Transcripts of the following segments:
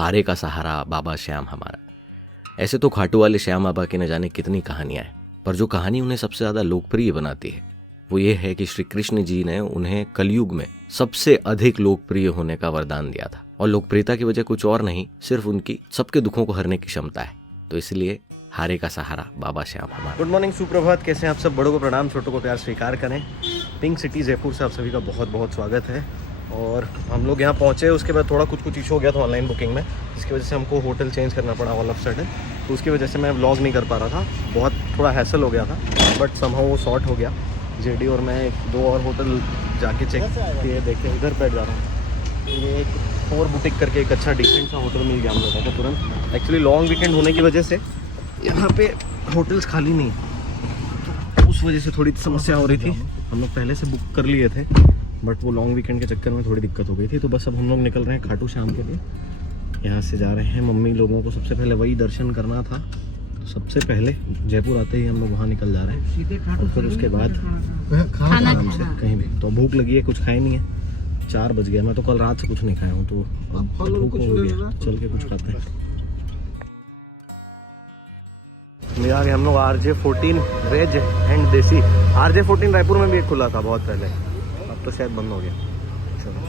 हारे का सहारा बाबा श्याम हमारा। ऐसे तो खाटू वाले श्याम बाबा की न जाने कितनी कहानियां हैं, पर जो कहानी उन्हें सबसे ज़्यादा लोकप्रिय बनाती है वो ये है कि श्री कृष्ण जी ने उन्हें कलयुग में सबसे अधिक लोकप्रिय होने का वरदान दिया था। और लोकप्रियता की वजह कुछ और नहीं, सिर्फ उनकी सबके दुखों को हरने की क्षमता है। तो इसलिए हारे का सहारा बाबा श्याम हमारा। गुड मॉर्निंग, सुप्रभात। कैसे हैं आप सब? बड़ों को प्रणाम, छोटों को प्यार स्वीकार करें। पिंक सिटी जयपुर से आप सभी का बहुत बहुत स्वागत है। और हम लोग यहाँ पहुँचे, उसके बाद थोड़ा कुछ इशू हो गया था ऑनलाइन बुकिंग में, जिसकी वजह से हमको होटल चेंज करना पड़ा ऑल ऑफ सडन। तो उसकी वजह से मैं व्लॉग नहीं कर पा रहा था, बहुत थोड़ा हैसल हो गया था, बट समहाउ वो सॉर्ट हो गया। जेडी और मैं दो और होटल जाके चेक किए, देखे इधर बैठ जा रहा हूँ। ये एक 4 बुटीक करके एक अच्छा डिसेंट सा होटल मिल गया हम लोगों को तुरंत। एक्चुअली लॉन्ग वीकेंड होने की वजह से यहाँ पे होटल्स खाली नहीं, तो उस वजह से थोड़ी समस्या हो रही थी। हम लोग पहले से बुक कर लिए थे, बट वो लॉन्ग वीकेंड के चक्कर में थोड़ी दिक्कत हो गई थी। तो बस अब हम लोग निकल रहे हैं खाटू श्याम के लिए। यहाँ से जा रहे हैं, मम्मी लोगों को सबसे पहले वही दर्शन करना था, तो सबसे पहले जयपुर आते ही हम लोग वहाँ निकल जा रहे हैं। और फिर उसके बाद आराम से कहीं भी। तो भूख लगी है, कुछ खाई नहीं है, 4 बज गया। मैं तो कल रात से कुछ नहीं खाया हूँ, तो भूख हो गया, चल के कुछ खाते हैं। ले आ गए हम लोग RJ14 वेज एंड देसी। RJ14 रायपुर में भी एक खुला था बहुत पहले, अब तो शायद बंद हो गया। चलो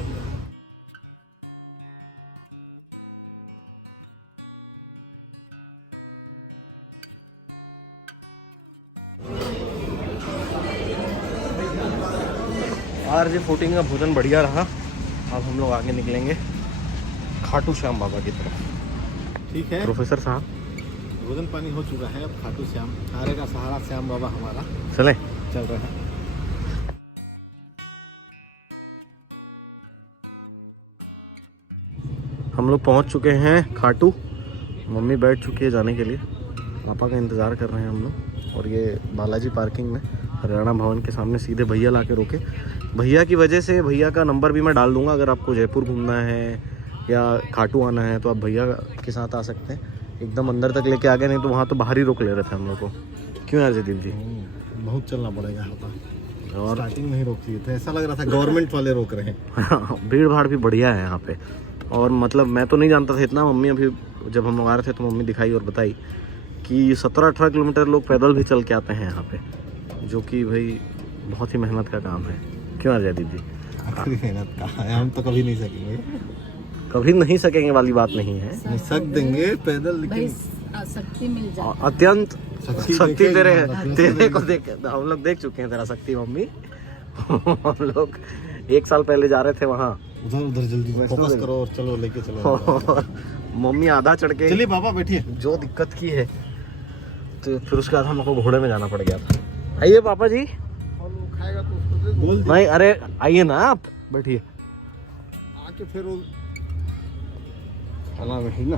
RJ14 का भोजन बढ़िया रहा। अब हम लोग आगे निकलेंगे खाटू श्याम बाबा की तरफ। ठीक है प्रोफेसर साहब, भोजन पानी हो चुका है, अब खाटू श्याम, हारे का सहारा श्याम बाबा हमारा चले चल रहा है। हम लोग पहुंच चुके हैं खाटू। मम्मी बैठ चुकी है जाने के लिए, पापा का इंतज़ार कर रहे हैं हम लोग। और ये बालाजी पार्किंग में हरियाणा भवन के सामने सीधे भैया ला के रोके। भैया की वजह से, भैया का नंबर भी मैं डाल दूंगा, अगर आपको जयपुर घूमना है या खाटू आना है तो आप भैया के साथ आ सकते हैं। एकदम अंदर तक लेके आ गए, नहीं तो वहाँ तो बाहर ही रोक ले रहे थे हम लोग को। क्यों यार जयदीप जी? बहुत चलना पड़ेगा यहाँ पर, और स्टार्टिंग में ही रोक दिए थे, ऐसा लग रहा था गवर्नमेंट वाले रोक रहे हैं। भीड़ भाड़ भी बढ़िया है यहाँ पे। और मतलब मैं तो नहीं जानता था इतना, मम्मी अभी जब हम लोग आ रहे थे तो मम्मी दिखाई और बताई कि 17-18 किलोमीटर लोग पैदल भी चल के आते हैं यहाँ पे, जो कि भाई बहुत ही मेहनत का काम है। क्यों जयदीप जी? आखिरी मेहनत का है, हम तो कभी नहीं सकेंगे। कभी नहीं सकेंगे वाली बात नहीं है, नहीं सक देंगे पैदल, लेकिन शक्ति मिल जाए। अत्यंत शक्ति तेरे को देख देख, हम लोग देख चुके हैं तेरा शक्ति मम्मी। हम लोग 1 साल पहले जा रहे थे वहाँ, उधर जल्दी फोकस करो और चलो, लेके चलो। मम्मी आधा चढ़ के, चलिए पापा बैठिए। जो दिक्कत की है, तो फिर उसके बाद हमको घोड़े में जाना पड़ गया था। आइए पापा जी। खाएगा तो उसको बोल नहीं, अरे आइए ना, आप बैठिए। आके फिर वो खाना में ही ना,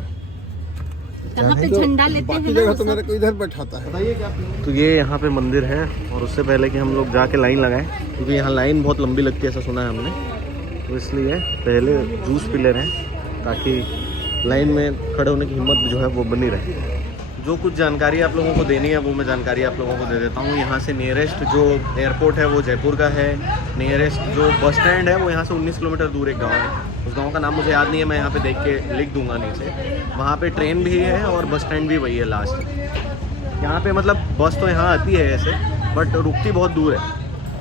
कहाँ पे झंडा लेते हैं बाकी ना जगह वो तो सब। मेरे को इधर बैठाता है। बताइए क्या तो ये यहाँ पे मंदिर है, और उससे पहले कि हम लोग जाके लाइन लगाएं, क्योंकि यहाँ लाइन बहुत लंबी लगती है ऐसा सुना है हमने, तो इसलिए पहले जूस पी ले रहे हैं ताकि लाइन में खड़े होने की हिम्मत जो है वो बनी रहे। जो कुछ जानकारी आप लोगों को देनी है वो मैं जानकारी आप लोगों को दे देता हूँ। यहाँ से नियरेस्ट जो एयरपोर्ट है वो जयपुर का है। नियरेस्ट जो बस स्टैंड है वो यहाँ से 19 किलोमीटर दूर एक गाँव है, उस गांव का नाम मुझे याद नहीं है, मैं यहाँ पे देख के लिख दूंगा नीचे। वहाँ पे ट्रेन भी है और बस स्टैंड भी वही है लास्ट। यहाँ पे मतलब बस तो यहाँ आती है ऐसे, बट रुकती बहुत दूर है।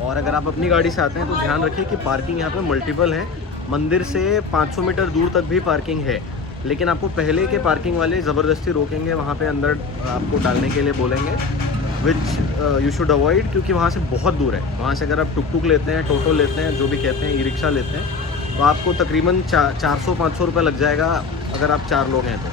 और अगर आप अपनी गाड़ी से आते हैं तो ध्यान रखिए कि पार्किंग यहाँ पे मल्टीपल है। मंदिर से 500 मीटर दूर तक भी पार्किंग है, लेकिन आपको पहले के पार्किंग वाले ज़बरदस्ती रोकेंगे, वहाँ पे अंदर आपको डालने के लिए बोलेंगे, विच यू शुड अवॉइड, क्योंकि वहाँ से बहुत दूर है। वहाँ से अगर आप टुक टुक लेते हैं, टोटो लेते हैं, जो भी कहते हैं, ई रिक्शा लेते हैं, तो आपको तकरीबन 400-500 रुपये लग जाएगा। अगर आप 4 लोग हैं तो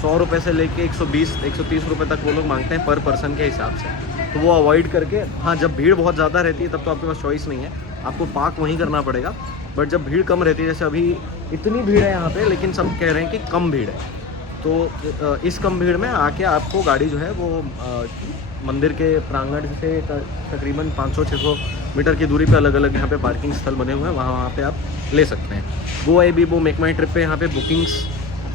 100 रुपये से लेके 120-130 रुपये तक वो लोग मांगते हैं पर पर्सन के हिसाब से। तो वो अवॉइड करके, हाँ जब भीड़ बहुत ज़्यादा रहती है तब तो आपके पास चॉइस नहीं है, आपको पार्क वहीं करना पड़ेगा। बट जब भीड़ कम रहती है, जैसे अभी इतनी भीड़ है यहाँ पे, लेकिन सब कह रहे हैं कि कम भीड़ है, तो इस कम भीड़ में आके आपको गाड़ी जो है वो मंदिर के प्रांगण से तकरीबन 500-600 मीटर की दूरी पे अलग अलग यहाँ पे पार्किंग स्थल बने हुए हैं, वहाँ पे आप ले सकते हैं। गो आई बी बो मेक माई ट्रिप पे यहाँ पे बुकिंग्स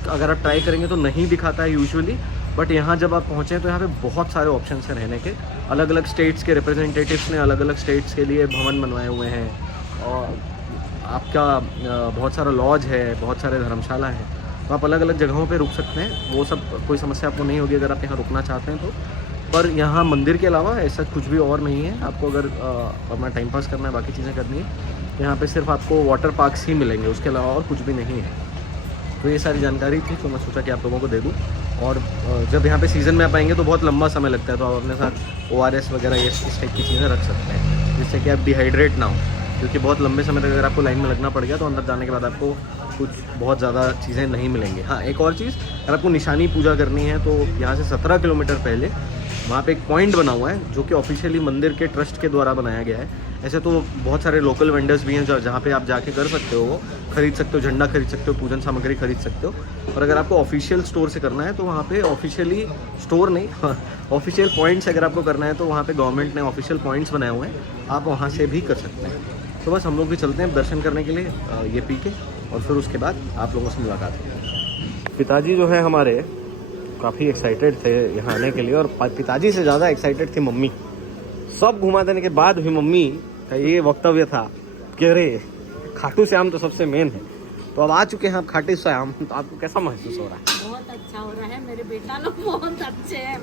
अगर आप ट्राई करेंगे तो नहीं दिखाता है यूजुअली, बट यहाँ जब आप पहुँचें तो यहाँ पे बहुत सारे ऑप्शन हैं रहने के। अलग अलग स्टेट्स के रिप्रेजेंटेटिव्स ने अलग अलग स्टेट्स के लिए भवन बनवाए हुए हैं, और आपका बहुत सारा लॉज है, बहुत सारे धर्मशाला है। तो आप अलग अलग जगहों पे रुक सकते हैं, वो सब कोई समस्या आपको नहीं होगी अगर आप यहाँ रुकना चाहते हैं तो। पर यहाँ मंदिर के अलावा ऐसा कुछ भी और नहीं है। आपको अगर अपना टाइम पास करना है, बाकी चीज़ें करनी है, यहाँ पे सिर्फ आपको वाटर पार्क्स ही मिलेंगे, उसके अलावा और कुछ भी नहीं है। तो ये सारी जानकारी थी तो मैं सोचा कि आप लोगों को दे दूँ। और जब यहाँ पे सीज़न में आप आएंगे तो बहुत लंबा समय लगता है, तो आप अपने साथ ORS वगैरह ये इस टाइप की चीज़ें रख सकते हैं, जिससे कि आप डिहाइड्रेट ना हो। क्योंकि बहुत लंबे समय तक अगर आपको लाइन में लगना पड़ गया तो अंदर जाने के बाद आपको कुछ बहुत ज़्यादा चीज़ें नहीं मिलेंगी। हाँ, एक और चीज़, अगर आपको निशानी पूजा करनी है तो यहाँ से 17 किलोमीटर पहले वहाँ पे एक पॉइंट बना हुआ है, जो कि ऑफिशियली मंदिर के ट्रस्ट के द्वारा बनाया गया है। ऐसे तो बहुत सारे लोकल वेंडर्स भी हैं जहाँ पे आप जाके कर सकते हो, खरीद सकते हो, झंडा खरीद सकते हो, पूजन सामग्री खरीद सकते हो। और अगर आपको ऑफिशियल स्टोर से करना है तो वहाँ पे ऑफिशियली स्टोर नहीं, ऑफिशियल पॉइंट्स अगर आपको करना है तो वहाँ पे गवर्नमेंट ने ऑफिशियल पॉइंट्स बनाए हुए हैं, आप वहाँ से भी कर सकते हैं। तो बस हम लोग भी चलते हैं दर्शन करने के लिए ये पी के, और फिर उसके बाद आप लोगों से मुलाकात है। पिताजी जो है हमारे काफ़ी एक्साइटेड थे यहाँ आने के लिए, और पिताजी से ज़्यादा एक्साइटेड थी मम्मी। सब घुमा देने के बाद भी मम्मी का ये वक्तव्य था कि अरे खाटू श्याम तो सबसे मेन है। तो अब आ चुके हैं आप खाटू श्याम, तो आपको कैसा महसूस हो रहा है? बहुत अच्छा हो रहा है, मेरे बेटा लोग बहुत अच्छे हैं।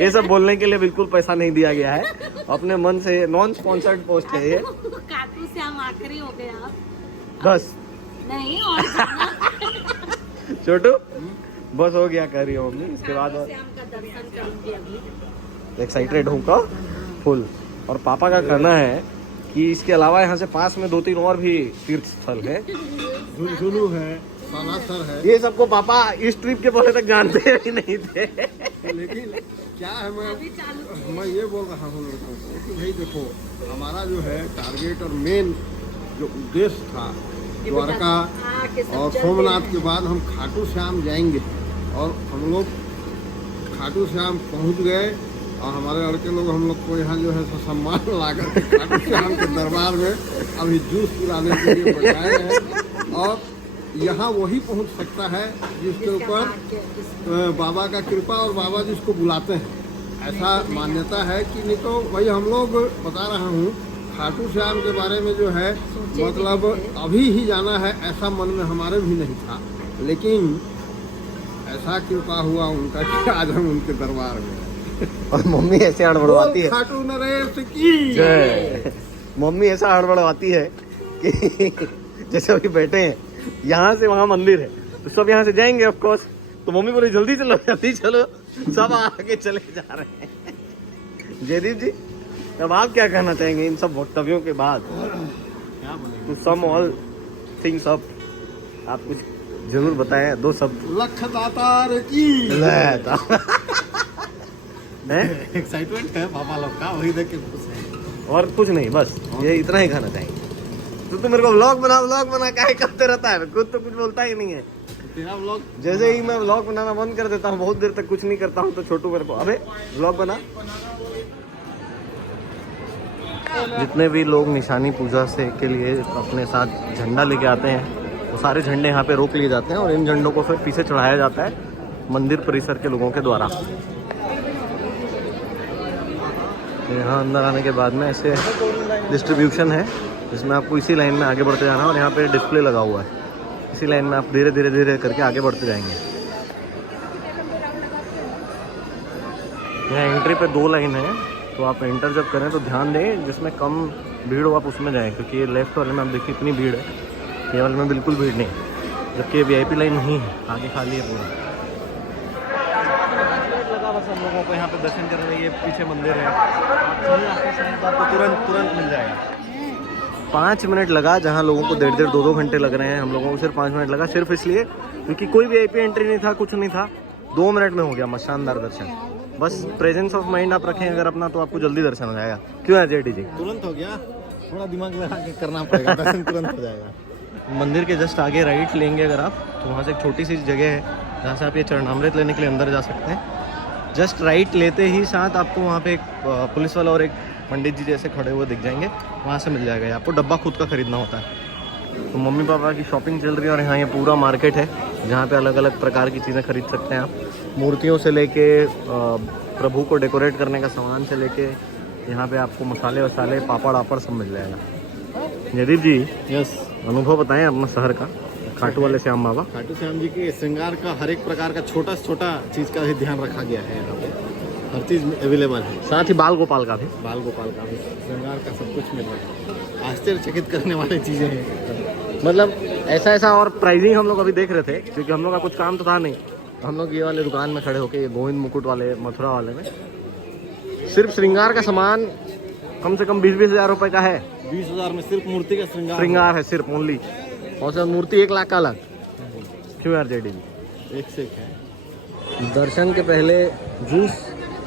ये सब बोलने के लिए बिल्कुल पैसा नहीं दिया गया है, अपने मन से नॉन स्पॉन्सर्ड पोस्ट है ये। खाटू श्याम आखिरी हो गया बस नहीं और जाना। छोटू बस हो गया कह रही हो मम्मी, इसके बाद खाटू श्याम का दर्शन करूंगी अभी। एक्साइटेड हूँ का फुल। और पापा का कहना है कि इसके अलावा यहाँ से पास में 2-3 और भी तीर्थ स्थल है। झुलझुलू है, सालासर है। ये सबको पापा इस ट्रिप के पहले तक जानते ही नहीं थे। लेकिन क्या है, मैं ये बोल रहा हूँ लड़कों को कि भाई देखो, हमारा जो है टारगेट और मेन जो उद्देश्य था द्वारका और सोमनाथ के बाद हम खाटू श्याम जाएंगे, और हम लोग खाटू श्याम पहुँच गए। और हमारे लड़के लोग हम लोग को यहाँ जो है सम्मान लाकर खाटू श्याम के दरबार में अभी जूस पिलाने के लिए बैठाए हैं। और यहाँ वही पहुँच सकता है जिसके ऊपर बाबा का कृपा और बाबा जिसको बुलाते हैं, ऐसा मान्यता है। कि नहीं तो भाई हम लोग बता रहा हूँ, खाटू श्याम के बारे में जो है मतलब अभी ही जाना है ऐसा मन में हमारे भी नहीं था, लेकिन ऐसा कृपा हुआ उनका कि आज हम उनके दरबार में। और मम्मी ऐसे हड़बड़ाती है, खाटू नरेश की जय। मम्मी ऐसा हड़बड़ाती है कि जैसे अभी बैठे हैं, यहाँ से वहाँ मंदिर है तो सब यहाँ से जाएंगे ऑफ कोर्स। तो मम्मी बोली जल्दी चलो जल्दी चलो, सब आगे चले जा रहे हैं। जयदीप जी, अब आप क्या कहना चाहेंगे इन सब वक्तव्यों के बाद? क्या बोलेंगे? To sum all things up, आप कुछ जरूर बताएं, 2 शब्द। लख दातार की एक्साइटमेंट है पापा लोग का, वही देख के खुश है। और कुछ नहीं, बस ये इतना ही कहना चाहेंगे। तो मेरे को व्लॉग बना क्या करते रहता है, खुद तो कुछ बोलता ही नहीं है। तेरा व्लॉग जैसे ही मैं व्लॉग बनाना बंद कर देता हूँ, बहुत देर तक कुछ नहीं करता हूँ, तो छोटू मेरे को अबे व्लॉग बना। जितने भी लोग निशानी पूजा से के लिए अपने साथ झंडा लेके आते हैं, वो सारे झंडे यहाँ पे रोक लिए जाते हैं और इन झंडों को फिर पीछे चढ़ाया जाता है मंदिर परिसर के लोगों के द्वारा। यहाँ अंदर आने के बाद में ऐसे डिस्ट्रीब्यूशन है, जिसमें आपको इसी लाइन में आगे बढ़ते जाना है, और यहाँ पे डिस्प्ले लगा हुआ है, इसी लाइन में आप धीरे धीरे धीरे करके आगे बढ़ते जाएंगे। यहाँ एंट्री पे 2 लाइन है, तो आप एंटर जब करें तो ध्यान दें जिसमें कम भीड़ हो आप उसमें जाएं, क्योंकि ये लेफ्ट वाले में आप देखिए इतनी भीड़ है, ये वाले में बिल्कुल भीड़ नहीं, जबकि ये VIP लाइन नहीं है, आगे खाली है पूरा। लगा बस हम लोगों को यहाँ पे दर्शन करने, ये पीछे मंदिर है, तो आपको तुरंत मिल जाएगा। 5 मिनट लगा, जहाँ लोगों को 1.5 2 घंटे लग रहे हैं, हम लोगों को सिर्फ 5 मिनट लगा, सिर्फ इसलिए क्योंकि कोई VIP एंट्री नहीं था, कुछ नहीं था। 2 मिनट में हो गया मस्त शानदार दर्शन। बस प्रेजेंस ऑफ माइंड आप रखें अगर अपना, तो आपको जल्दी दर्शन हो जाएगा। क्यों है जेडी जी? तुरंत हो गया, थोड़ा दिमाग लगा के करना पड़ेगा, दर्शन तुरंत हो जाएगा। मंदिर के जस्ट आगे राइट लेंगे अगर आप, तो वहाँ से एक छोटी सी जगह है जहाँ से आप ये चरणामृत लेने के लिए अंदर जा सकते हैं। जस्ट राइट लेते ही साथ आपको वहाँ पे एक पुलिस वाला और एक पंडित जी जैसे खड़े हुए दिख जाएंगे, वहाँ से मिल जाएगा। आपको डब्बा खुद का खरीदना होता है। तो मम्मी पापा की शॉपिंग चल रही है, और यहाँ ये पूरा मार्केट है जहाँ पे अलग अलग प्रकार की चीज़ें खरीद सकते हैं आप। मूर्तियों से लेके प्रभु को डेकोरेट करने का सामान से लेके यहाँ पे आपको मसाले वसाले पापड़ वापड़ सब मिल जाएगा। जयदीप जी, यस, अनुभव बताएं अपना शहर का। खाटू वाले श्याम बाबा। खाटू श्याम जी के श्रृंगार का हर एक प्रकार का छोटा से छोटा चीज़ का भी ध्यान रखा गया है यहाँ पे। हर चीज़ अवेलेबल है। साथ ही बाल गोपाल का भी। बाल गोपाल का भी श्रृंगार का सब कुछ मिल रहा है। आश्चर्यचकित करने वाली चीज़ें हैं। मतलब ऐसा और प्राइसिंग हम लोग अभी देख रहे थे, क्योंकि हम लोग का कुछ काम तो था नहीं। हम लोग ये वाले दुकान में खड़े होके, ये गोविंद मुकुट वाले, मथुरा वाले में सिर्फ श्रृंगार का सामान कम से कम 20-20 हज़ार रुपये का है। 20,000 में सिर्फ मूर्ति का श्रृंगार है, सिर्फ ओनली। और सर मूर्ति 1 लाख का अलग। क्यों यार जेडी जी, एक से एक है। दर्शन के पहले जूस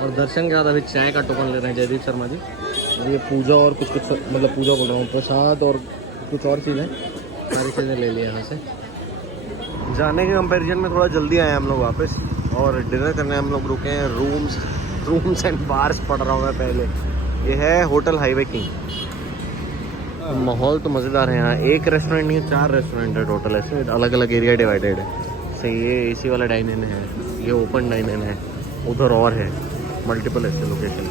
और दर्शन के बाद अभी चाय का टोकन ले रहे हैं जयदीप शर्मा जी। और ये पूजा और कुछ मतलब पूजा बोल रहा हूँ, प्रसाद और कुछ और चीज़ें, सारी चीज़ें ले लिया यहाँ से। जाने के कंपैरिजन में थोड़ा जल्दी आए हम लोग वापस, और डिनर करने हम लोग रुके हैं रूम्स एंड बार्स पढ़ रहा हूँ मैं पहले। ये है होटल हाईवे किंग। माहौल तो मज़ेदार है यहाँ। एक रेस्टोरेंट नहीं है, 4 रेस्टोरेंट है टोटल, ऐसे अलग अलग एरिया डिवाइडेड है। सही, ये एसी वाला डाइन इन है, ये ओपन डाइन इन है, उधर और है, मल्टीपल ऐसे लोकेशन।